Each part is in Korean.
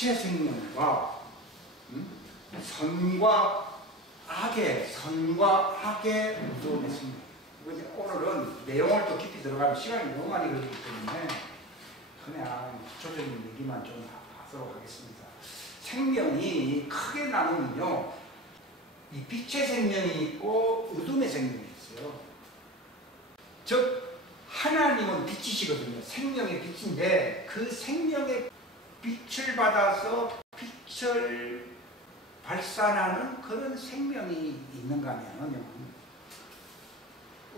빛의 생명과 선과 악의 어두움의 생명. 오늘은 내용을 또 깊이 들어가면 시간이 너무 많이 걸리기 때문에 그냥 기초적인 얘기만 좀 하도록 하겠습니다. 생명이 크게 나누면요, 이 빛의 생명이 있고 어둠의 생명이 있어요. 즉 하나님은 빛이시거든요. 생명의 빛인데 그 생명의 빛을 받아서 빛을 발산하는 그런 생명이 있는가 하면요,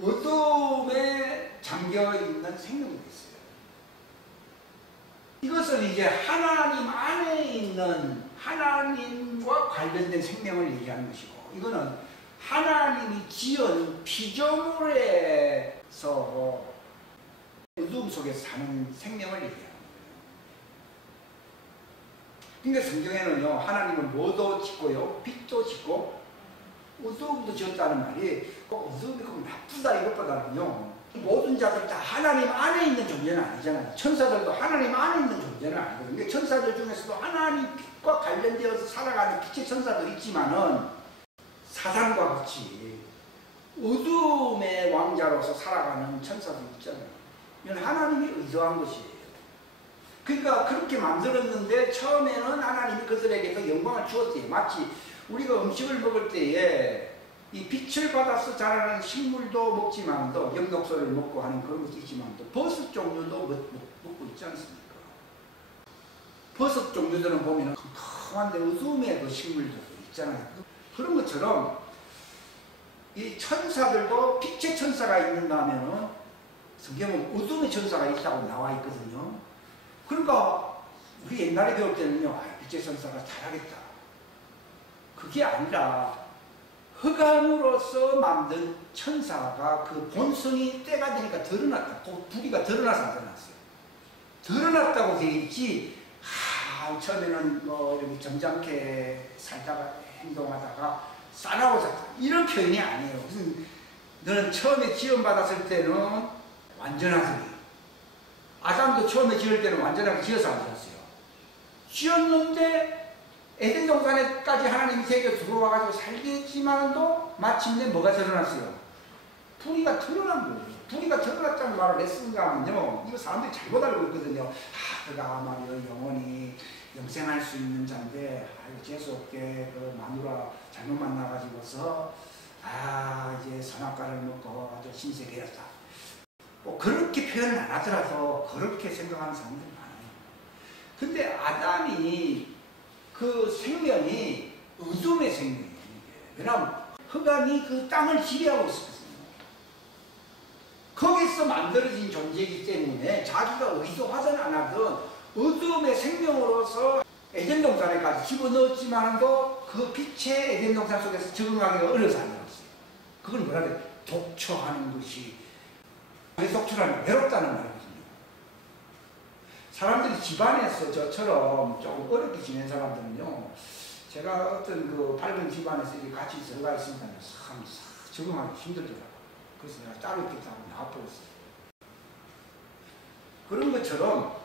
어둠에 잠겨있는 생명이 있어요. 이것은 이제 하나님 안에 있는 하나님과 관련된 생명을 얘기하는 것이고, 이거는 하나님이 지은 피조물에서 어둠 속에서 사는 생명을 얘기하는 거예요. 그러니까 성경에는요, 하나님은 뭐도 짓고요, 빛도 짓고 어둠도 지었다는 말이 어둠이 꼭 나쁘다 이것보다는요, 모든 자들 다 하나님 안에 있는 존재는 아니잖아요. 천사들도 하나님 안에 있는 존재는 아니거든요. 그러니까 천사들 중에서도 하나님 빛과 관련되어서 살아가는 빛의 천사도 있지만은 사단과 같이 어둠의 왕자로서 살아가는 천사도 있잖아요. 이건 하나님이 의도한 것이에요. 그러니까 그렇게 만들었는데 처음에는 하나님이 그들에게서 영광을 주었대요. 마치 우리가 음식을 먹을 때에 이 빛을 받아서 자라는 식물도 먹지만도, 엽록소를 먹고 하는 그런 것도 있지만도 버섯 종류도 먹고 있지 않습니까? 버섯 종류들은 보면 컴컴한데 어둠의 그 식물들도 있잖아요. 그런 것처럼 이 천사들도 빛의 천사가 있는가 하면은 성경은 어둠의 천사가 있다고 나와 있거든요. 그러니까 우리 옛날에 배울 때는요, 빛의 천사가 잘하겠다. 그게 아니라 흑암으로서 만든 천사가 그 본성이 때가 되니까 드러났다. 부리가 드러나서 안 드러났어요. 드러났다고 되어 있지, 처음에는 뭐 여기 점잖게 살다가 행동하다가 싸나워졌다, 이런 표현이 아니에요. 무슨 너는 처음에 지원받았을 때는 완전하더니, 아담도 처음에 지을 때는 완전하게 지어서 안 지었어요. 지었는데 에덴 동산에까지 하나님이 새겨 들어와가지고 살게 했지만도 마침내 뭐가 드러났어요? 불의가 드러난 거예요. 불의가 드러났다는 말을 왜 쓴가 하면요, 이거 사람들이 잘못 알고 있거든요. 그가 말이요, 영원히 영생할 수 있는 자인데, 재수없게 그 마누라 잘못 만나가지고서 이제 선악과를 먹고 아주 신세계였다. 뭐 그렇게 표현을 안 하더라도 그렇게 생각하는 사람들이 많아요. 근데 아담이 그 생명이 어둠의 생명이에요. 왜냐하면 흑암이 그 땅을 지배하고 있었거든요. 거기서 만들어진 존재이기 때문에 자기가 의도하든 안 하든 어둠의 생명으로서 에덴 동산에까지 집어넣었지만도 그 빛의 에덴 동산 속에서 적응하기가 어려서 안 되었어요. 그걸 뭐라 그래? 독처하는 것이, 독처라는 외롭다는 말이거든요. 사람들이 집안에서 저처럼 조금 어렵게 지낸 사람들은요, 제가 어떤 그 밝은 집안에서 이렇게 같이 들어가 있으니까 참 적응하기 힘들더라고요. 그래서 내가 따로 있겠다고 나와버렸어요. 그런 것처럼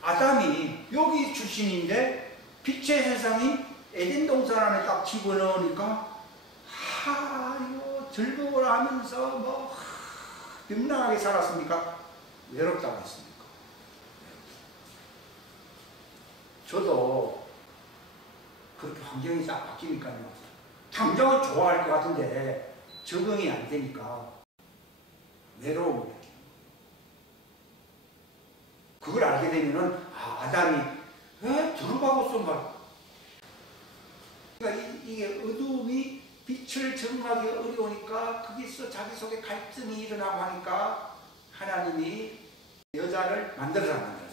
아담이 여기 출신인데 빛의 세상이 에덴 동산 안에 딱 집어넣으니까 즐거워라 하면서 뭐 명랑하게 살았습니까? 외롭다고 했습니까? 저도 그렇게 환경이 딱 바뀌니까요, 당장은 좋아할 것 같은데 적응이 안 되니까 외로움을 느끼는 거예요. 그걸 알게 되면은 아담이 왜 들어가고 쏜가? 그러니까 이게 어둠이 빛을 적응하기 어려우니까 거기서 자기 속에 갈등이 일어나고 하니까 하나님이 여자를 만들었어요.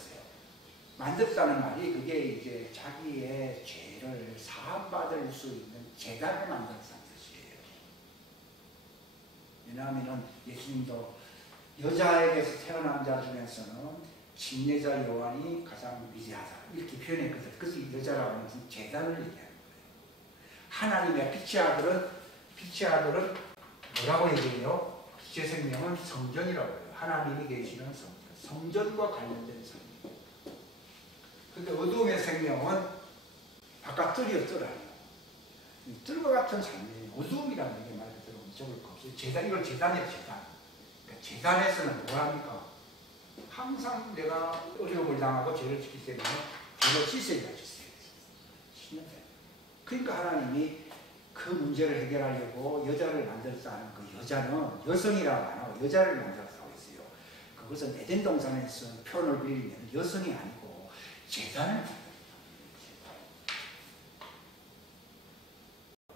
만들었다는 말이 그게 이제 자기의 죄를 사함받을 수 있는 제단을 만들었다는 뜻이에요. 왜냐하면 예수님도 여자에게서 태어난 자 중에서는 침례자 요한이 가장 위대하다 이렇게 표현했거든요. 그래서 여자라고 하는 것은 제단을 얘기하는 거예요. 하나님의 빛의 아들은 뭐라고 얘기해요? 빛의 생명은 성전이라고 해요. 하나님이 계시는 성전, 성전과 관련된 성전. 근데 어둠의 생명은 아까 뜰이었더라고요. 뜰과 같은 삶이 어두움이라는 게 말 그대로 적을 거 없어요. 재단, 이걸 재단이에요, 재단. 그러니까 재단에서는 뭘 합니까? 항상 내가 어려움을 당하고 죄를 지킬 때는 죄를 씻어야 씻어야 씻는다. 그러니까 하나님이 그 문제를 해결하려고 여자를 만들었다는 그 여자는 여성이라고 안 하고 여자를 만들었다고 했어요. 그것은 에덴 동산에서 표현을 빌리면 여성이 아니고 재단을 만들었다.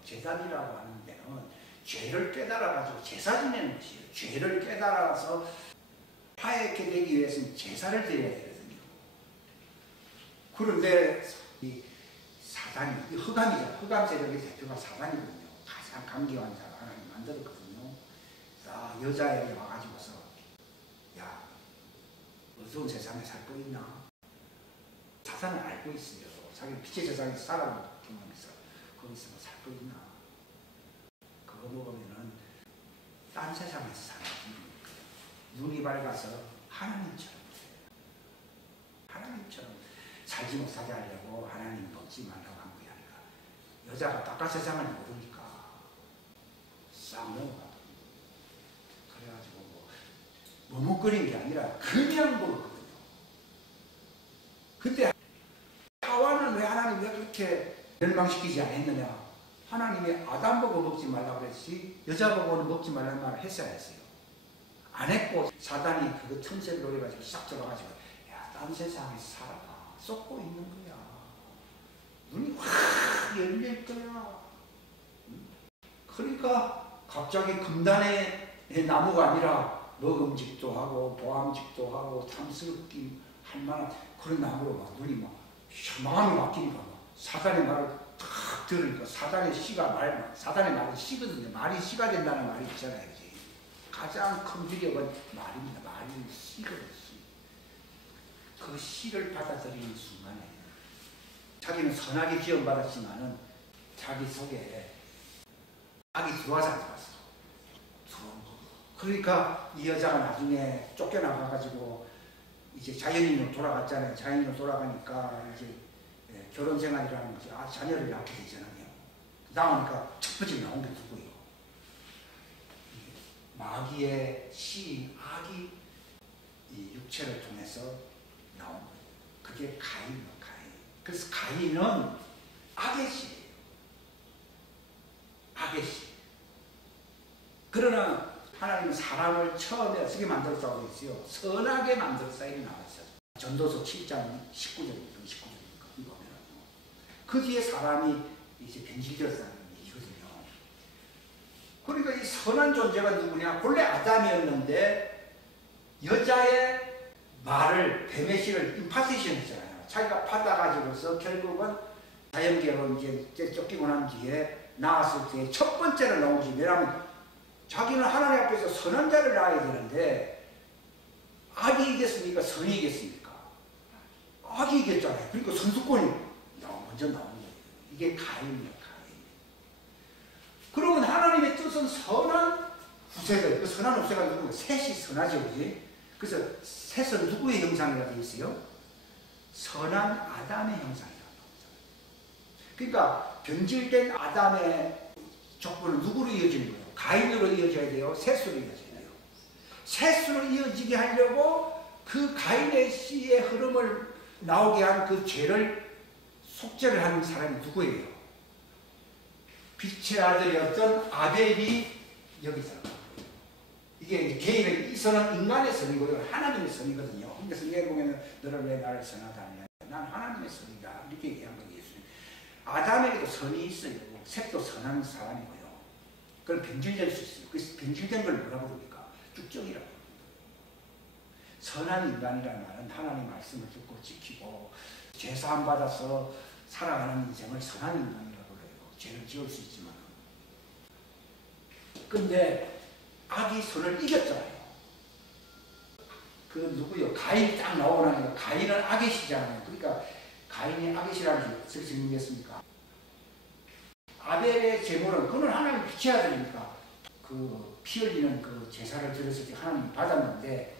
재단이라고 하는 데는 죄를 깨달아가지고 제사 지내는 것이에요. 죄를 깨달아서 화해하게 되기 위해서는 제사를 드려야 되거든요. 그런데 이 사단이, 흑암이죠. 흑암 세력의 대표가 사단이거든요. 가장 강경한 자가 하나님 만들었거든요. 자, 여자에게 와가지고서 야, 어두운 세상에 살고 있나? 사단은 알고 있어요. 자기 빛의 세상에서 살아본 경험에서 거기서 뭐 살고 있나? 그거 먹으면은 딴 세상에서 살아야지. 눈이 밝아서 하나님처럼 살지 못하게 하려고 하나님 먹지 말라고 한 게 아니라 여자가 바깥 세상을 모르니까 싹 넘어가거든요. 그래가지고 뭐 머뭇거린 게 아니라 그냥 먹었거든요. 근데 하와는 왜 하나님 왜 그렇게 멸망시키지 않았느냐? 하나님이 아담 보고 먹지 말라고 그랬지 여자 보고는 먹지 말라는 말을 했어야 했어요. 안 했고 사단이 그거 틈새를 노려가지고 싹 들어가지고 야, 딴 세상에서 살아봐. 쏟고 있는 거야. 눈이 확 열릴 거야. 그러니까 갑자기 금단의 나무가 아니라 먹음직도 하고 보암직도 하고 탐스럽기 할 만한 그런 나무로 막 눈이 막 마음이 바뀌니까 막 사단의 말을 탁 들으니까 사단의 말은 씨거든요. 말이 씨가 된다는 말이 있잖아요. 가장 큰 위력은 말입니다. 말이 씨거든요. 그 씨를 받아들이는 순간에 자기는 선하게 지원받았지만은 자기 속에 악이 들어와서 안 들어왔어. 그러니까 이 여자가 나중에 쫓겨나가가지고 이제 자연인으로 돌아갔잖아요. 자연인으로 돌아가니까 이제 결혼 생활이라는 것이 자녀를 낳게 되잖아요. 나오니까 첫 번째 나온 게 누구예요? 마귀의 씨, 악이 이 육체를 통해서 나온 거예요. 그게 가인이에요, 가인. 그래서 가인은 악의 씨예요. 악의 씨. 그러나 하나님은 사람을 처음에 어떻게 만들었다고 했어요? 선하게 만들었다 이렇게 나왔어요. 전도서 7장 19절입니다. 19절입니까? 이거 보면 그 뒤에 사람이 이제 변질되었다는 얘기거든요. 그러니까 이 선한 존재가 누구냐? 본래 아담이었는데 여자의 말을 뱀의 씨를 임파테이션 했잖아요. 자기가 받아가지고서 결국은 자연계로 이제 쫓기고 난 뒤에 나왔을 때 첫 번째로 나온 것이 뭐냐면 자기는 하나님 앞에서 선한 자를 낳아야 되는데 악이 이겼습니까? 선이 이겼습니까? 악이 이겼잖아요. 그러니까 선수권이 먼저 나오는 거예요. 이게 가인이에요. 가인. 그러면 하나님의 뜻은 선한 후세들, 그 선한 후세가 누구예요? 셋이 선하죠. 그지? 그래서 셋은 누구의 형상이라고 되어 있어요? 선한 아담의 형상이라고. 그러니까 변질된 아담의 족보는 누구로 이어지는 거예요? 가인으로 이어져야 돼요? 셋으로 이어져야 돼요? 셋으로 이어지게 하려고 그 가인의 씨의 흐름을 나오게 한 그 죄를 속죄를 하는 사람이 누구예요? 빛의 아들이었던 아벨이 여기 있어요. 이게 개인의 이 선은 인간의 선이고요. 하나님의 선이거든요. 그래서 성경에 보면 너를 왜 나를 선하다 하냐. 난 하나님의 선이다. 이렇게 얘기한 거예요. 아담에게도 선이 있어요. 셋도 선한 사람이고요. 그럼 변질될 수 있어요. 그래서 변질된 걸 뭐라고 부릅니까? 쭉정이라고 부릅니다. 선한 인간이라는 말은 하나님 말씀을 듣고 지키고 죄사함 받아서 살아가는 인생을 선한 인간이라고 해요. 죄를 지을 수 있지만. 근데 악이 선을 이겼잖아요. 그 누구요? 가인이 딱 나오고 나니까 가인은 악의 시잖아요. 그러니까 가인이 악의 시라는 것을 증명했습니까? 아벨의 제물은 그는 하나님 빛의 아들이니까 그 피 흘리는 그 제사를 드렸을 때 하나님이 받았는데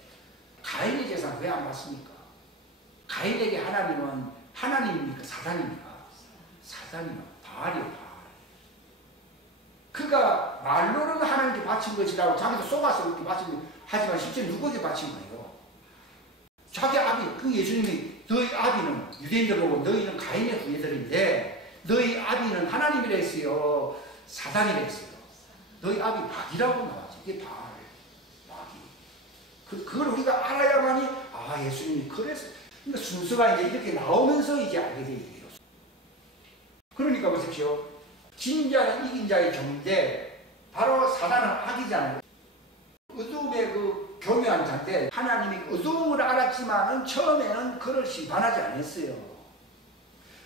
가인의 제사는 왜 안 받습니까? 가인에게 하나님은 하나님입니까? 사단입니까? 사단이요. 바알이요. 바알. 그가 말로는 하나님께 바친 것이라고 자기도 속아서 그렇게 바친, 하지만 실제 누구에게 바친 거예요? 자기 아비, 그 예수님이 너희 아비는 유대인들 보고 너희는 가인의 후예들인데 너희 아비는 하나님이라 했어요? 사단이라 했어요? 너희 아비 박이라고 나왔지. 이게 바알, 박이. 그걸 우리가 알아야만이 아 예수님이 그래서 그러니까 순서가 이제 이렇게 나오면서 이제 알게 돼요. 그러니까 보십시오. 진자는 이긴 자의 종인데 바로 사단은 악이잖아요. 어둠의 그 교묘한 자인데 하나님이 어둠을 알았지만은 처음에는 그를 심판하지 않았어요.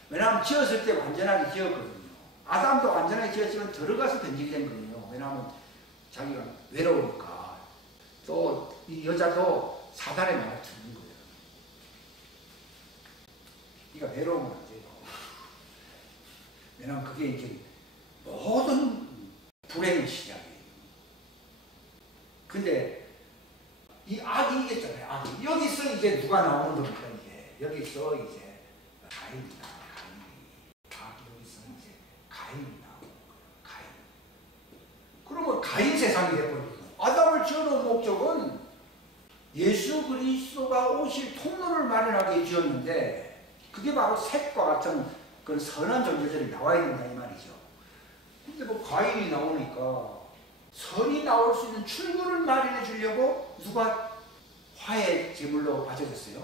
왜냐하면 지었을 때 완전하게 지었거든요. 아담도 완전하게 지었지만 들어가서 변질이 된 거예요. 왜냐하면 자기가 외로우니까. 또 이 여자도 사단의 말을 듣는 거예요. 네가 외로우면 안 돼요. 왜냐하면 그게 이제 모든 불행의 시작이에요. 근데 이 악이 있잖아요. 악이. 여기서 이제 누가 나오는 겁니까? 이제 여기서 이제 가인이다. 여기서 이제 가인이 나오는 거예요. 가인. 그러면 가인 세상이 돼버리고 아담을 지어놓은 목적은 예수 그리스도가 오실 통로를 마련하게 지었는데 그게 바로 셋과 같은 그런 선한 존재들이 나와야 된다 이 말이죠. 근데 뭐 가인이 나오니까 선이 나올 수 있는 출구를 마련해 주려고 누가 화해 제물로 바쳐졌어요?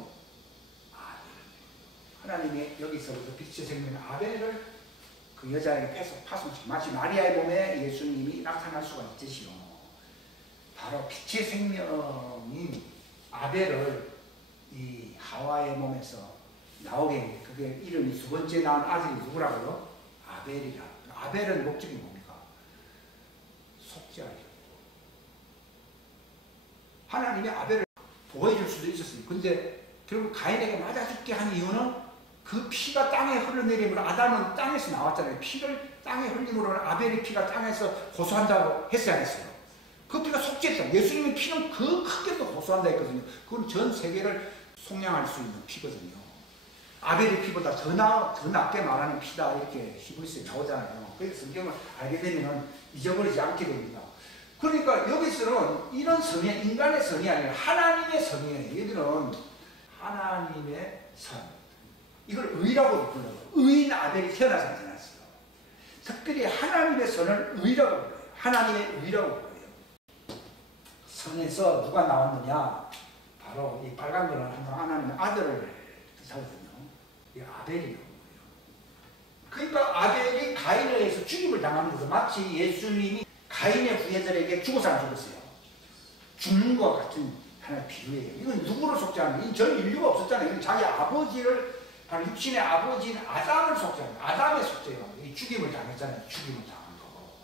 아벨. 하나님이 여기서부터 빛의 생명 아벨을 그 여자에게 파송시켜 마치 마리아의 몸에 예수님이 나타날 수가 있듯이요. 바로 빛의 생명인 아벨을 이 하와의 몸에서 나오게 한 게 그게 이름이 두 번째 낳은 아들이 누구라고요? 아벨이라. 아벨은 목적이 뭡니까? 속죄하려고. 하나님이 아벨을 보호해 줄 수도 있었어요. 근데 결국 가인에게 맞아 죽게 한 이유는 그 피가 땅에 흘러내림으로 아담은 땅에서 나왔잖아요. 피를 땅에 흘림으로는 아벨의 피가 땅에서 고소한다고 했어야 했어요. 그 피가 속죄했다. 예수님의 피는 그 크게도 고소한다 했거든요. 그건 전 세계를 속량할 수 있는 피거든요. 아벨의 피보다 더 낫게 말하는 피다 이렇게 히브리서에 나오잖아요. 그래서 성경을 알게 되면 잊어버리지 않게 됩니다. 그러니까 여기서는 이런 선이 인간의 선이 아니라 하나님의 선이에요. 여기는 하나님의 선. 이걸 의라고 불러요. 의인 아벨이 태어나서 태어났어요. 특별히 하나님의 선을 의라고 불러요. 하나님의 의라고 불러요. 선에서 누가 나왔느냐? 바로 이 빨간 거는 하나님의 아들을 뜻하거든요. 이 아벨이 나온 거예요. 그러니까 아벨이 가인에 의해서 죽임을 당하면서 마치 예수님이 가인의 후예들에게 죽어서 안 죽었어요. 죽는 것과 같은 하나의 비유예요. 이건 누구를 속죄하는 거예요? 전 인류가 없었잖아요. 이건 자기 아버지를, 육신의 아버지인 아담을 속죄하는 거예요. 아담의 속죄예요. 이 죽임을 당했잖아요. 죽임을 당한 거고.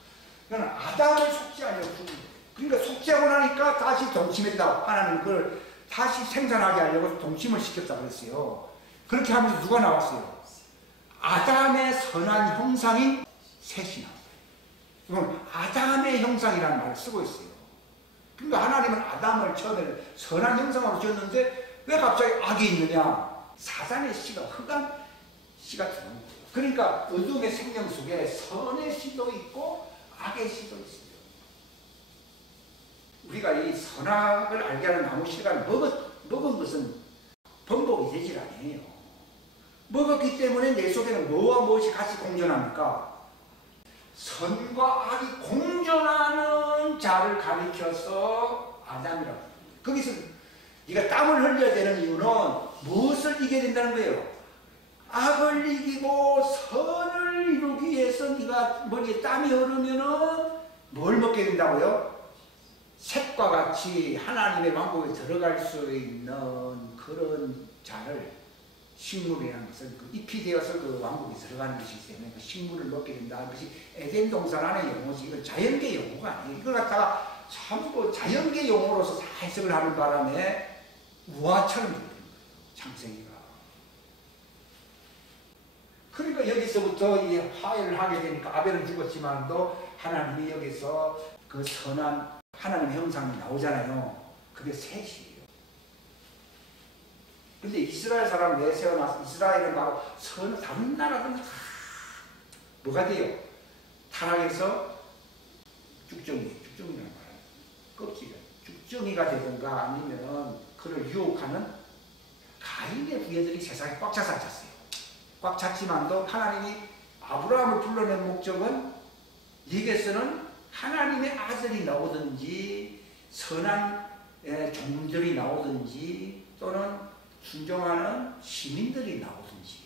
이건 아담을 속죄하려고 죽은 거예요. 그러니까 속죄하고 나니까 다시 동침했다. 하나님은 그걸 다시 생산하게 하려고 동침을 시켰다 그랬어요. 그렇게 하면서 누가 나왔어요? 아담의 선한 형상인 셋이 나왔어요. 이건 아담의 형상이라는 말을 쓰고 있어요. 그러니까 하나님은 아담을 처음에 선한 형상으로 지었는데 왜 갑자기 악이 있느냐? 사단의 씨가 흑암 씨가 들어온 거예요. 그러니까 어둠의 생명 속에 선의 씨도 있고 악의 씨도 있어요. 우리가 이 선악을 알게 하는 나무 씨를 먹은 것은 번복이 되질 아니에요. 먹었기 때문에 내 속에는 뭐와 무엇이 같이 공존합니까? 선과 악이 공존하는 자를 가리켜서 아담이라고 합니다. 거기서 네가 땀을 흘려야 되는 이유는 무엇을 이겨야 된다는 거예요? 악을 이기고 선을 이루기 위해서 네가 머리에 땀이 흐르면은 뭘 먹게 된다고요? 셋과 같이 하나님의 왕국에 들어갈 수 있는 그런 자를, 식물이라는 것은 그 잎이 되어서 그 왕국에 들어가는 것이기 때문에 그 식물을 먹게 된다는 것이 에덴 동산 안의 용어지, 이건 자연계 용어가 아니에요. 이걸 갖다가 전부 자연계 용어로서 다 해석을 하는 바람에 우화처럼 되는 거예요. 창세기가. 그러니까 여기서부터 이 화해를 하게 되니까 아벨은 죽었지만도 하나님이 여기서 그 선한 하나님의 형상이 나오잖아요. 그게 셋이에요. 근데 이스라엘 사람 내세워놨어. 이스라엘은 바로 다른 나라들은 다 뭐가 돼요? 타락해서 쭉정이라는 말이에요. 껍질이 쭉정이가 되든가 아니면 그를 유혹하는 가인의 부여들이 세상에 꽉 찼어요. 꽉 찼지만도 하나님이 아브라함을 불러낸 목적은 여기에서는 하나님의 아들이 나오든지 선한 종들이 나오든지 또는 순종하는 시민들이 나오든지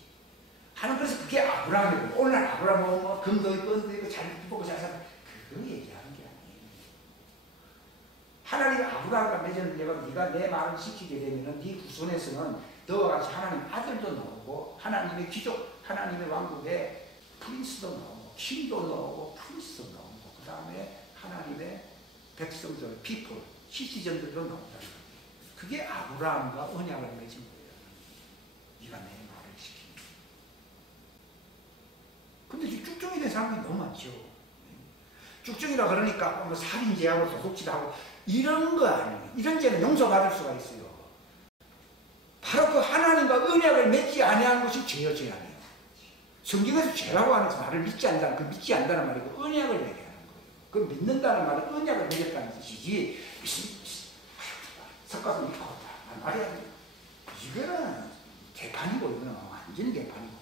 하는, 그래서 그게 아브라함이고, 오늘날 아브라함은 뭐 금도 있고 은도 있고 잘 먹고 잘 사는 그거 얘기하는 게 아니에요. 하나님이 아브라함과 맺은 내가 네가 내 말을 지키게 되면은 네 후손에서는 너와 같이 하나님 아들도 나오고 하나님의 귀족, 하나님의 왕국에 프린스도 나오고 킹도 나오고 프린스도 나오고 그 다음에 하나님의 백성들, 피플, 시티즌들도 나온다는 거예요. 그게 아브라함과 언약을 맺은 거예요. 네가 내 말을 지킨다. 근데 지금 쭉정이 된 사람이 너무 많죠. 쭉정이라 그러니까 뭐 살인죄하고 도둑질하고 이런 거 아니에요. 이런 죄는 용서받을 수가 있어요. 바로 그 하나님과 언약을 맺지 아니하는 것이 죄요, 죄 아니에요. 성경에서 죄라고 하는 말을 믿지 않는다는, 그 믿지 않는다는 말이고 언약을 맺게 하는 거예요. 그 믿는다는 말은 언약을 맺었다는 뜻이지. 섞어서 믿고 말이야. 이거는 개판이고, 이거는 완전히 개판이고.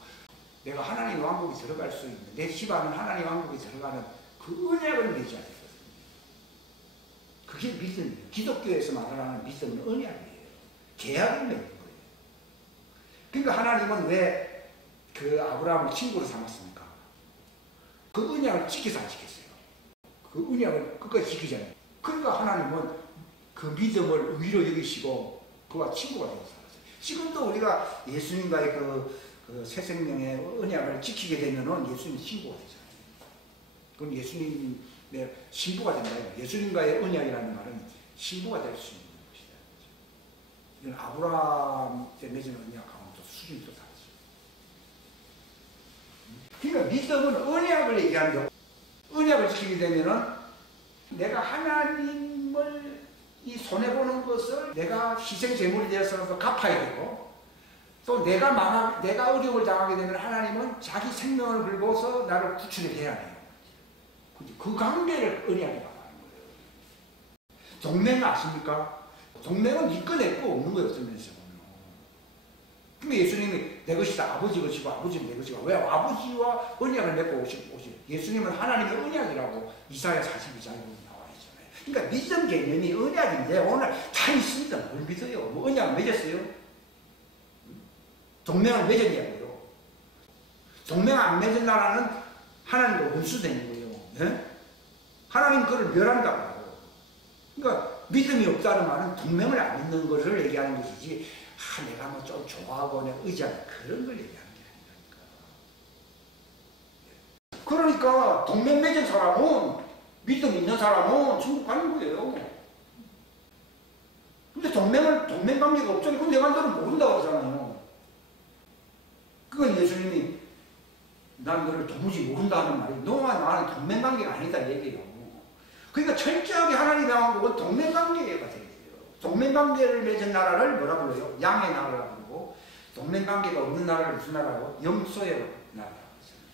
내가 하나님 왕국에 들어갈 수 있는, 내 집안은 하나님 왕국에 들어가는 그 언약을 맺어야 되거든요. 그게 믿음이에요. 기독교에서 말하는 믿음은 언약이에요. 계약을 맺는 거예요. 그러니까 하나님은 왜 그 아브라함을 친구로 삼았습니까? 그 언약을 지켜서 안 지켰어요. 그 언약을 끝까지 지키잖아요. 그러니까 하나님은 그 믿음을 의로 여기시고 그와 친구가 되어 살았어요. 지금도 우리가 예수님과의 그 새 생명의 언약을 지키게 되면은 예수님 친구가 되잖아요. 그럼 예수님의 신부가 된다요. 예수님과의 언약이라는 말은 신부가 될 수 있는 것이다. 이건 아브라함 때 맺은 언약하고는 또 수준이 또 다르죠. 그러니까 믿음은 언약을 얘기하는 거고, 언약을 지키게 되면은 내가 하나님을 이 손해보는 것을 내가 희생제물이 되어서라도 갚아야 되고, 또 내가 어려움을 당하게 되면 하나님은 자기 생명을 걸고서 나를 구출해야 해요. 그 관계를 언약이라고 하는 거예요. 동맹 아십니까? 동맹은 네 거 내 거 없는 거예요. 어떤 면에서 보면. 그러면 예수님이 내 것이다, 아버지 것이고 아버지는 내 것이고, 왜 아버지와 언약을 맺고 오시? 예수님은 하나님의 언약이라고 이사야 42장에 나와 있잖아요. 그러니까 믿음 개념이 언약인데 오늘 다 있습니다. 뭘 믿어요? 뭐 언약을 맺었어요? 동맹을 맺었냐고요? 동맹 안 맺은 나라는 하나님과 원수되는 거예요. 네? 하나님 그를 멸한다고요. 그러니까 믿음이 없다는 말은 동맹을 안 맺는 것을 얘기하는 것이지, 내가 뭐 좀 좋아하고 내가 의지하는 그런 걸 얘기하는 게 아니라니까. 그러니까 동맹 맺은 사람은, 믿음 있는 사람은 천국 가는 거예요. 근데 동맹 관계가 없잖아요. 그럼 내가 너는 모른다고 하잖아요. 그건 예수님이 난 너를 도무지 모른다는 말이, 너와 나는 동맹관계가 아니다 얘기해요. 그러니까 철저하게 하나님의 왕국은 동맹관계가 돼야 돼요. 동맹관계를 맺은 나라를 뭐라 불러요? 양의 나라라고 부르고, 동맹관계가 없는 나라를 무슨 나라고? 염소의 나라라고 하잖아요.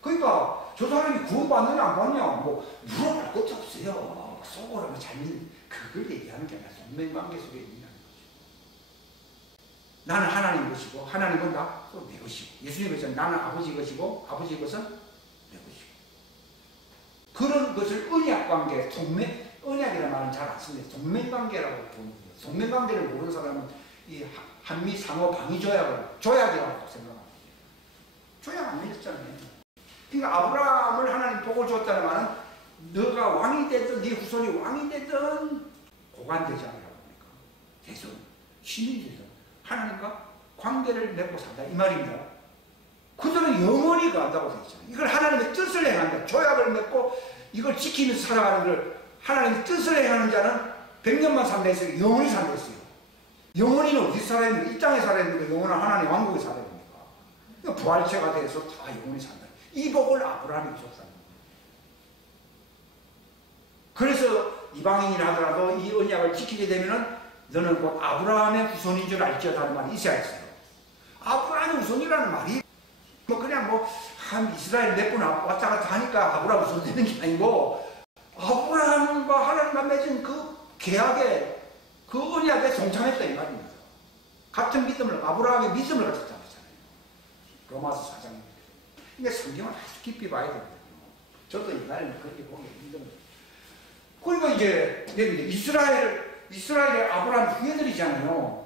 그러니까 저 사람이 구원받느냐 안 받느냐 뭐 물어볼 것도 없어요. 속으로 뭐 잘못 그걸 얘기하는 게 아니라 동맹관계 속에 있는 거죠. 나는 하나님 것이고 하나님은 나 또 내 것이고, 예수님이 그랬잖아요. 나는 아버지 것이고 아버지 것은 내 것이고. 그런 것을 언약관계, 언약이라는 말은 잘 안 씁니다. 동맹관계라고 보는 거예요. 동맹관계를 모르는 사람은 이 한미 상호 방위 조약이라고 생각합니다. 조약 안 맺었잖아요. 그러니까 아브라함을 하나님 복을 줬다는 말은 너가 왕이 됐든 네 후손이 왕이 됐든 고관대장이라고 합니까? 대선, 시민이 되든 하나님과 관계를 맺고 산다 이 말입니다. 그들은 영원히 간다고 되어 있잖아요. 이걸 하나님의 뜻을 행한다. 조약을 맺고 이걸 지키면서 살아가는 걸 하나님의 뜻을 행하는 자는 100년만 산다 했어요. 영원히 산다 했어요. 영원히는 어디 살아야 됩니까? 이 땅에 살아야 됩니까? 영원한 하나님 왕국에 살아야 됩니까? 부활체가 돼서 다 영원히 산다. 이 복을 아브라함이 줬다는 거예요. 그래서 이방인이라 하더라도 이 언약을 지키게 되면은 너는 곧 아브라함의 후손인 줄 알지어다는 말이 있어야 했어요. 아브라함의 후손이라는 말이 뭐 그냥 그냥 뭐 한 이스라엘 몇 번 왔다 갔다 하니까 아브라함 손 되는 게 아니고 아브라함과 하나님과 맺은 그 계약에 그 언약에 동참했다 이 말입니다. 같은 믿음을 아브라함의 믿음을 가졌다고 했잖아요. 로마서 4장입니다. 그러니까 성경을 아주 깊이 봐야 됩니다. 저도 옛날에는 그렇게 보기 힘듭니다. 그러니까 이제 이스라엘의 아브라함 후예들이잖아요.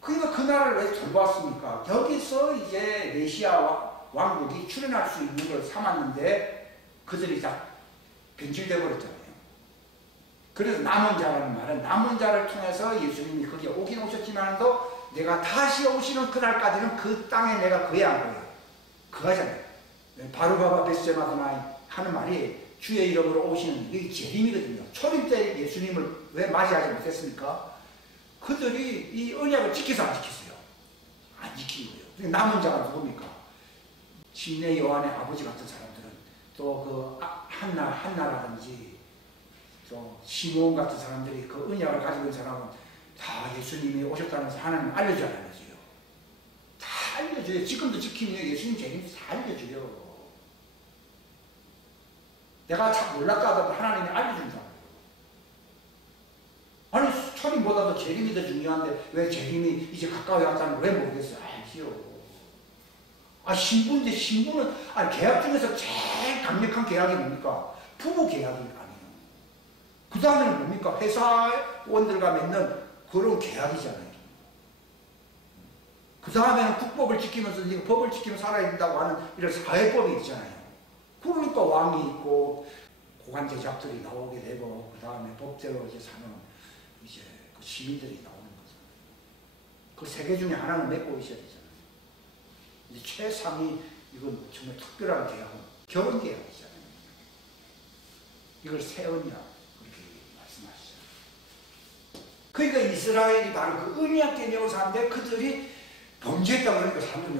그러니까 그 나라를 왜 돌보았습니까? 여기서 이제 메시아 왕국이 출현할 수 있는 걸 삼았는데 그들이 다 변질되어 버렸잖아요. 그래서 남은 자라는 말은 남은 자를 통해서 예수님이 거기에 오긴 오셨지만도 내가 다시 오시는 그날까지는 그 땅에 내가 거해한 거예요. 그거잖아요. 바로바바 베스제마드나이 하는 말이 주의 이름으로 오시는 이게 재림이거든요. 초림 때 예수님을 왜 맞이하지 못했습니까? 그들이 이 언약을 지켜서 안 지켰어요. 안 지킨 거예요. 남은 자가 누굽니까? 침례 요한의 아버지 같은 사람들은 또 그 한나라든지 또 시몬 같은 사람들이 그 언약을 가지고 있는 사람은 다 예수님이 오셨다면서 하나님 알려줘야 알려줘요. 다 알려줘요. 지금도 지키면 예수님 재림도 다 알려줘요. 내가 잘 몰랐다 하더라도 하나님이 알려준다. 아니 초림보다도 재림이 더 중요한데 왜 재림이 이제 가까이 왔다는 왜 모르겠어요. 알지요. 신부인데 신부는 계약 중에서 제일 강력한 계약이 뭡니까? 부부 계약이 아니에요. 그 다음에는 뭡니까? 회사원들과 맺는 그런 계약이잖아요. 그 다음에는 국법을 지키면서 법을 지키면서 살아야 된다고 하는 이런 사회법이 있잖아요. 그러니까 왕이 있고 고관 제작들이 나오게 되고 그 다음에 법대로 이제 사는 이제 그 시민들이 나오는 거죠. 그 세 개 중에 하나는 맺고 있어야 되잖아요. 이제 최상위 이건 정말 특별한 계약은 결혼 계약이잖아요. 이걸 새 언약 그렇게 말씀하시죠. 그러니까 이스라엘이 바로 그 언약 개념을 사는데 그들이 범죄했다고 그러니까 사람들이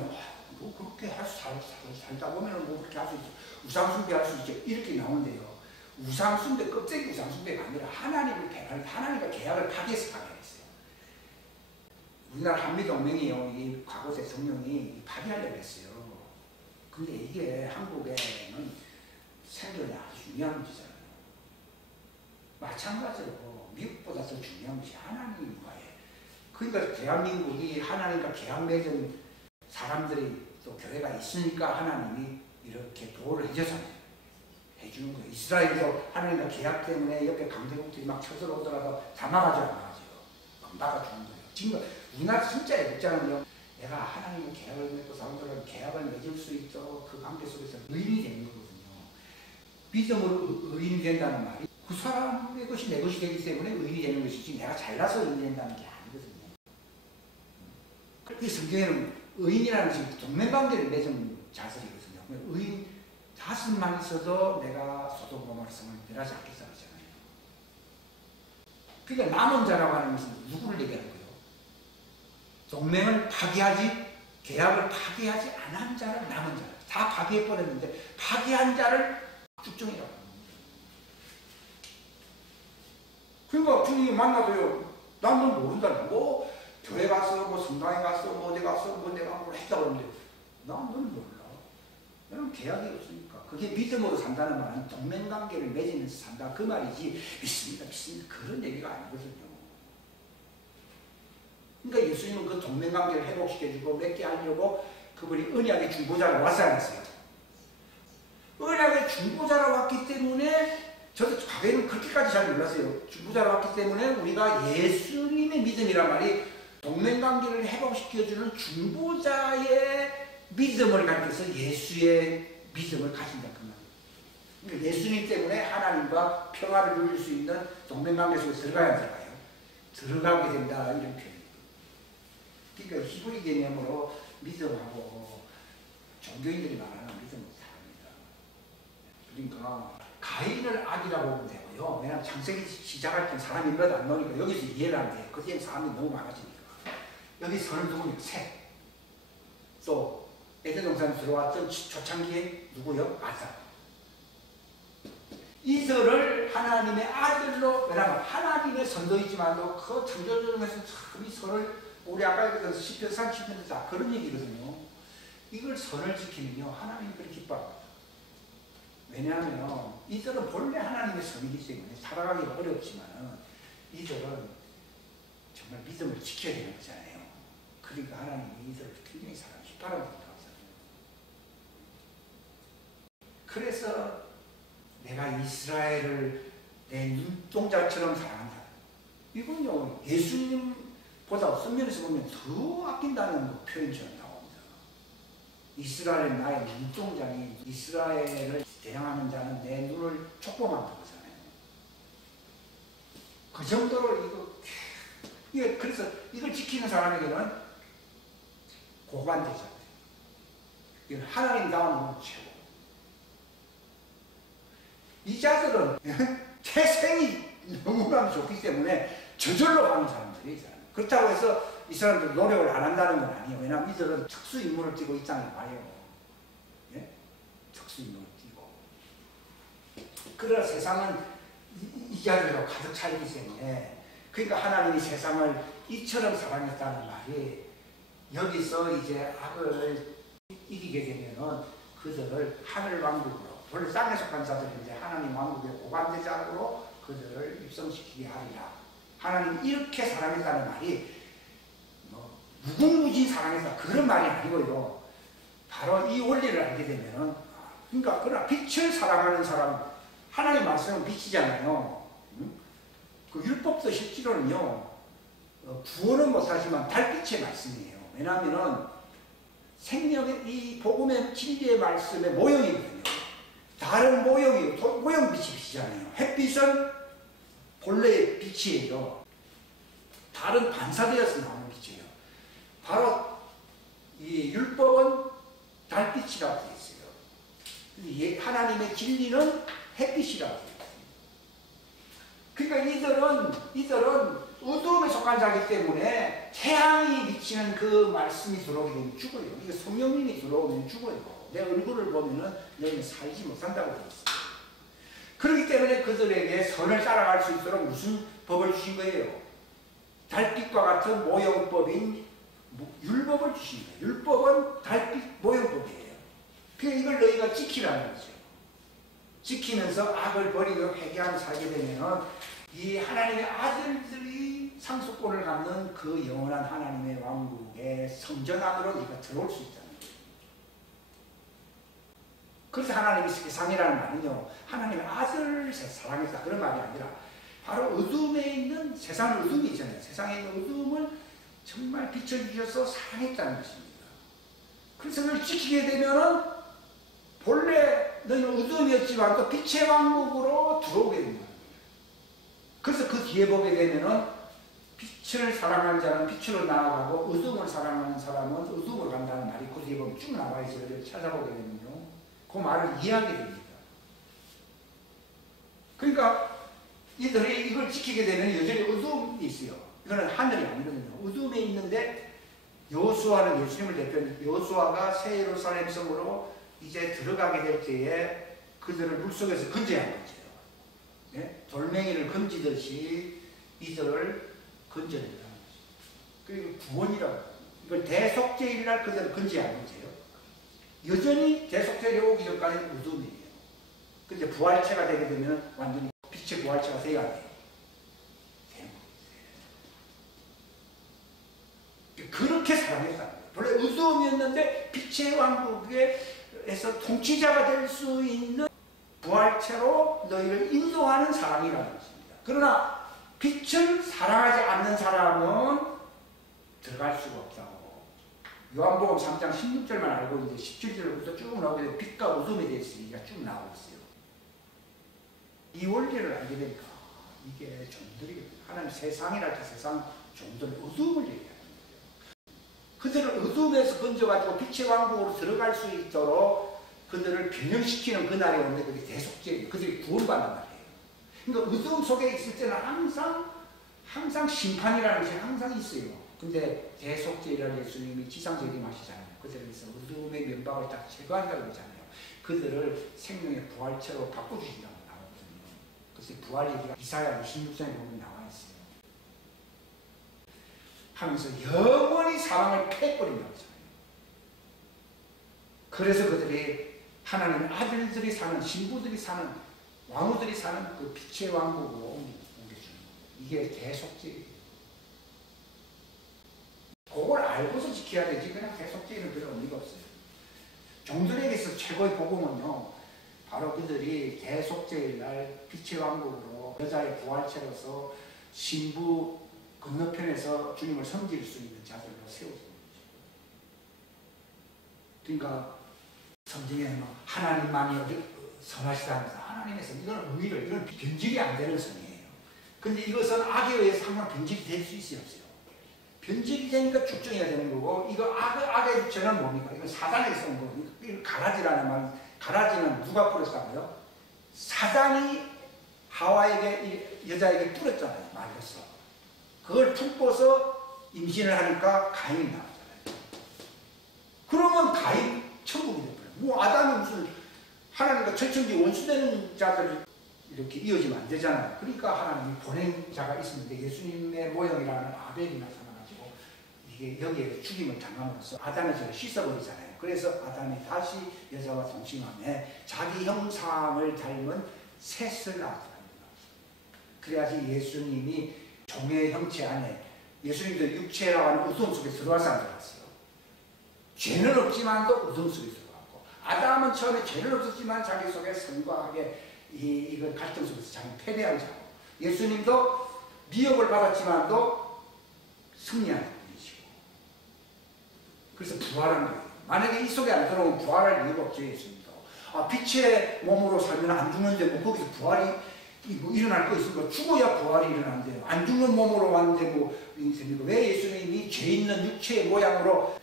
뭐 그렇게 살다 보면 뭐 그렇게 할 수 있죠. 우상숭배할 수 있죠. 이렇게 나오는데요. 우상숭배, 껍데기 우상숭배가 아니라 하나님을 하나님과 계약을 파기해서 파괴했어요. 우리나라 한미동맹이요. 이 과거 대통령이 파기하려고 했어요. 근데 이게 한국에는 생존이 아주 중요한 문제잖아요. 마찬가지로 미국보다 더 중요한 것이 하나님과의 그러니까 대한민국이 하나님과 계약 맺은 사람들이 또 교회가 있으니까 하나님이 이렇게 보호를 해주는 거예요. 이스라엘도 하나님과 계약 때문에 옆에 강대국들이 막 쳐들어오더라도 다 막아줘 안 막아줘요. 막 막아주는 거예요. 지금 우리나라 진짜 애국자는요. 내가 하나님과 계약을 맺고 사람들과 계약을 맺을 수 있도록 그 관계 속에서 의인이 되는 거거든요. 믿음으로 의인이 된다는 말이 그 사람의 것이 내 것이 되기 때문에 의인이 되는 것이지 내가 잘나서 의인이 된다는 게 아니거든요. 그래서 성경에는 의인이라는 것이 동맹관계를 맺은 자들이거든요. 의인 5만 있어도 내가 소돔 고모라 성을 멸하지 않겠다 그러잖아요. 그러니까 남은 자라고 하는 것은 누구를 얘기하는 거예요? 동맹을 파기하지 계약을 파기하지 않은 자를 남은 자를 다 파기해버렸는데 파기한 자를 축정이라고 합니다. 그러니까 주님이 만나도요. 난 널 모른다. 뭐 교회 가서 뭐 성당에 가서 뭐 어디 가서 뭐 내가 뭘 했다고 그러는데 난 널 몰라. 나는 계약이 없으니까. 그게 믿음으로 산다는 말은 동맹관계를 맺으면서 산다 그 말이지 믿습니다 그런 얘기가 아니거든요. 그러니까 예수님은 그 동맹관계를 회복시켜주고 맺게 하려고 그분이 언약의 중보자로 왔지 않았어요. 언약의 중보자로 왔기 때문에 저도 과거에는 그렇게까지 잘 몰랐어요. 중보자로 왔기 때문에 우리가 예수님의 믿음이란 말이 동맹관계를 회복시켜주는 중보자의 믿음을 가리켜서 예수의 믿음을 가진다 그 말이에요. 그러니까 예수님 때문에 하나님과 평화를 누릴 수 있는 동맹관계 속에 들어가야 들어가요. 들어가게 된다 이런 표현이에요. 그러니까 히브리 개념으로 믿음하고 종교인들이 말하는 믿음은 다릅니다. 그러니까 가인을 악이라고 보면 되고요. 왜냐하면 창세기 시작할 때 사람이 몇 안 나오니까 여기서 이해를 안 돼요. 그때는 사람이 너무 많아지니까. 여기 선을 누구냐? 셋. 또 에덴 동산에 들어왔던 초창기에 누구요? 아담. 이들을 하나님의 아들로 왜냐하면 하나님의 선도이지만도 그 창조주에서 참 이 선을 우리 아까 얘기했던 시편 30편도 다 그런 얘기거든요. 이거 이걸 선을 지키면요 하나님이 그렇게 기뻐합니다. 왜냐하면 이들은 본래 하나님의 선이기 때문에 살아가기가 어렵지만 이들은 정말 믿음을 지켜야 되는 거잖아요. 그러니까 하나님이 이들을 굉장히 사랑하시 바랍니다. 그래서 내가 이스라엘을 내 눈동자처럼 사랑한다. 이건요 예수님보다 어떤 면에서 보면 더 아낀다는 그 표현처럼 나옵니다. 이스라엘은 나의 눈동자니 이스라엘을 대항하는 자는 내 눈을 촉봉한다고 하잖아요. 그 정도로 그래서 이걸 지키는 사람에게는 고관대자. 이건 하나님 다음으로 최고. 이 자들은 태생이 너무나 좋기 때문에 저절로 가는 사람들이잖아요. 그렇다고 해서 이 사람들 노력을 안 한다는 건 아니에요. 왜냐하면 이들은 특수 임무를 띠고 이 땅에 와요. 예? 특수 임무를 띠고. 그러나 세상은 이 자들로 가득 차이기 때문에 그러니까 하나님이 세상을 이처럼 사랑했다는 말이 여기서 이제 악을 이기게 되면은 그들을 하늘 왕국으로 원래 땅에 속한 자들인데 하나님 왕국의 고관대자로 그들을 입성시키게 하리라. 하나님이 이렇게 사랑했다는 말이 뭐 무궁무진 사랑했다 그런 말이 아니고요. 바로 이 원리를 알게 되면은 그러니까 그러나 빛을 사랑하는 사람 하나님 말씀은 빛이잖아요. 그 율법도 실제로는요 구원은 못하지만 달빛의 말씀이에요. 왜냐하면은 생명의 이 복음의 진리의 말씀의 모형이거든요. 다른 모형이 모형빛이 빛이잖아요. 햇빛은 본래의 빛이에요. 다른 반사되어서 나오는 빛이에요. 바로 이 율법은 달빛이라고 되어 있어요. 하나님의 진리는 햇빛이라고 되어 있어요. 그러니까 이들은 어두움에 속한 자이기 때문에 태양이 비치는 그 말씀이 들어오게 되면 죽어요. 이게 성령님이 들어오면 죽어요. 내 얼굴을 보면은 너희는 살지 못한다고 되어 있어요. 그렇기 때문에 그들에게 선을 따라갈 수 있도록 무슨 법을 주신 거예요? 달빛과 같은 모형법인 율법을 주신 거예요. 율법은 달빛 모형법이에요. 그러니까 이걸 너희가 지키라는 거죠. 지키면서 악을 버리고 회개하며 살게 되면 이 하나님의 아들들이 상속권을 갖는 그 영원한 하나님의 왕국의 성전 안으로 네가 들어올 수 있다는 거예요. 그래서 하나님이 세상이라는 말은요 하나님의 아들을 사랑했다 그런 말이 아니라 바로 어둠에 있는 세상의 어둠이 있잖아요. 세상에 있는 어둠을 정말 빛을 주셔서 사랑했다는 것입니다. 그래서 그걸 지키게 되면은 본래 너희는 어둠이었지만 또 빛의 왕국으로 들어오게 됩니다. 그래서 그 뒤에 보게 되면은 빛을 사랑하는 자는 빛으로 나아가고 어둠을 사랑하는 사람은 어둠으로 간다는 말이 그 뒤에 보면 쭉 나와 있어요. 찾아보게 되면요. 그 말을 이해하게 됩니다. 그러니까 이들이 이걸 지키게 되면 여전히 어둠이 있어요. 이거는 하늘이 아니거든요. 어둠에 있는데 여호수아는 예수님을 대표하는 여호수아가 새 예루살렘 성으로 이제 들어가게 될 때에 그들을 물속에서 건져야 하는 거죠. 예? 돌멩이를 건지듯이 이들을 건져낸다는 거죠. 그리고 구원이라고. 이걸 대속죄일날 그들을 건져야 하는 거죠. 여전히 대속죄일이 오기 전까지는 어둠이에요. 근데 부활체가 되게 되면 완전히 빛의 부활체가 돼야 돼요. 그렇게 사랑했다는 거예요. 원래 어두움이었는데 빛의 왕국에서 통치자가 될 수 있는 부활체로 너희를 인도하는 사랑이라는 것입니다. 그러나 빛을 사랑하지 않는 사람은 들어갈 수가 없다고. 요한복음 3장 16절만 알고 있는데 17절부터 쭉 나오게 되면 빛과 어둠에 대해서 얘기가 쭉 나오고 있어요. 이 원리를 알게 되니까 이게 종들이 하나님 세상이랄 때 세상 종들은 어둠을 얘기하는 거예요. 그들을 어둠에서 건져가지고 빛의 왕국으로 들어갈 수 있도록 그들을 변형시키는 그날이 오는데 그게 대속죄예요. 그들이 구원받는 날이에요. 그러니까 어둠 속에 있을 때는 항상 심판이라는 것이 항상 있어요. 근데 대속죄를 예수님이 지상재림하시잖아요. 그들에서 어둠의 면박을 딱 제거한다고 그러잖아요. 그들을 생명의 부활체로 바꿔주신다고 나오거든요. 그래서 부활 얘기가 이사야 26장에 보면 나와 있어요. 하면서 영원히 사망을 패버린다고 하잖아요. 그래서 그들이 하나님 아들들이 사는, 신부들이 사는, 왕후들이 사는 그 빛의 왕국으로 옮겨주는 거예요. 이게 대속죄예요. 그걸 알고서 지켜야 되지 그냥 대속죄는 그런 의미가 없어요. 종들에게서 최고의 복음은요, 바로 그들이 대속죄일 날 빛의 왕국으로 여자의 부활체로서 신부 건너편에서 주님을 섬길 수 있는 자들로 세워주는 거죠. 그러니까 성경에는 하나님만이 선하시다면서 하나님에서 이건 의를, 이건 변질이 안 되는 선이에요. 근데 이것은 악에 의해서 항상 변질이 될 수 있어요, 없어요? 변질이 되니까 축정해야 되는 거고, 이거 악의 주체는 뭡니까? 이건 사단에서 온 거고, 이걸 가라지라는 말, 가라지는 누가 뿌렸다고요? 사단이 하와에게, 여자에게 뿌렸잖아요, 말로써. 그걸 품고서 임신을 하니까 가인이 나왔잖아요. 그러면 가인 천국이 되어버려요. 뭐 아담이 무슨 하나님과 철천지 원수되는 자들 이렇게 이어지면 안 되잖아요. 그러니까 하나님이 보낸 자가 있었는데 예수님의 모형이라는 아벨이 나타나가지고 이게 여기에 죽임을 당함으로써 아담의 죄를 씻어버리잖아요. 그래서 아담이 다시 여자와 동침함에 자기 형상을 닮은 셋을 낳았답니다. 그래야지 예수님이 종의 형체 안에, 예수님도 육체라고 하는 우동 속에 들어와서 안 들어갔어요. 죄는 없지만도 우동 속에 들어갔고, 아담은 처음에 죄는 없었지만 자기 속에 선과 악의 이건 갈등 속에서 자기 패배한 자고, 예수님도 미혹을 받았지만도 승리하는 분이시고, 그래서 부활하는 거예요. 만약에 이 속에 안 들어오면 부활할 이유가 없죠. 예수님도 빛의 몸으로 살면 안 죽는데 뭐 거기서 부활이 뭐 일어날 거 있으니까 죽어야 부활이 일어난대요. 안 죽는 몸으로 왔는데 뭐 왜 예수님이 죄 있는 육체의 모양으로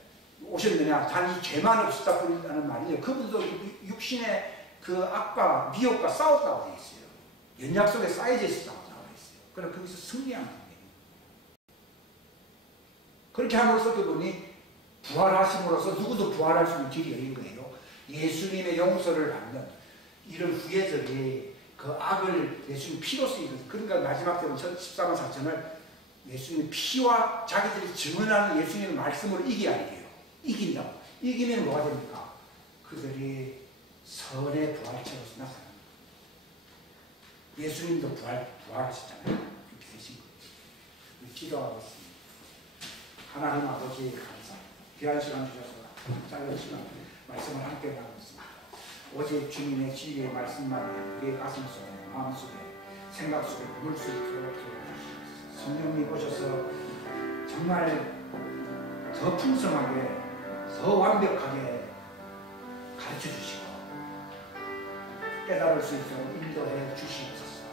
오셨느냐? 단지 죄만 없었다 그런다는 말이에요. 그분도 육신의 그 악과 미혹과 싸웠다고 되어 있어요. 연약 속에 쌓여져 있었다고 되어 있어요. 그래서 거기서 승리한 거예요. 그렇게 함으로써 그분이 부활하심으로써 누구도 부활할 수 있는 길이 열린 거예요. 예수님의 용서를 받는 이런 후예들이 그 악을 예수님 피로 쓰이거든요. 그러니까 마지막 때는 14만 4천을 예수님의 피와 자기들이 증언하는 예수님의 말씀으로 이겨야 돼요. 이긴다고. 이기면 뭐가 됩니까? 그들이 선의 부활체로서 나타납니다. 예수님도 부활하셨잖아요. 그렇게 되신 거예요. 기도하고 있습니다. 하나님 아버지 감사합니다. 귀한 시간 주셔서 짧은 시간 말씀을 함께 나누고 있습니다. 오직 주님의 진리의 말씀만 우리의 가슴 속에, 마음 속에, 생각 속에 물 수 있도록 도와주시옵소서. 성령님 오셔서 정말 더 풍성하게, 더 완벽하게 가르쳐 주시고 깨달을 수 있도록 인도해 주시옵소서.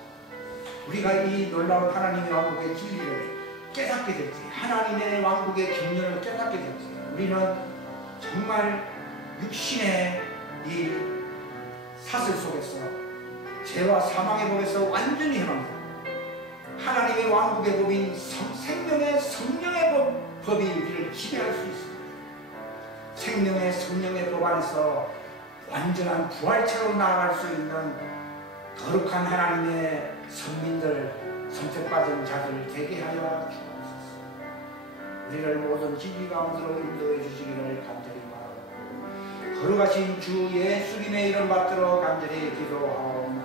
우리가 이 놀라운 하나님의 왕국의 진리를 깨닫게 될 때, 하나님의 왕국의 경륜을 깨닫게 될 때, 우리는 정말 육신의 이 사슬 속에서, 죄와 사망의 법에서 완전히 해방되고 하나님의 왕국의 법인 생명의 성령의 법이 우리를 지배할 수 있습니다. 생명의 성령의 법 안에서 완전한 부활체로 나아갈 수 있는 거룩한 하나님의 선민들, 선택받은 자들 되게 하여 주옵소서. 우리를 모든 진리 가운데로 인도해 주시기를 간절히 바라고 거룩하신 주 예수님의 이름 받들어 간절히 기도하옵나이다.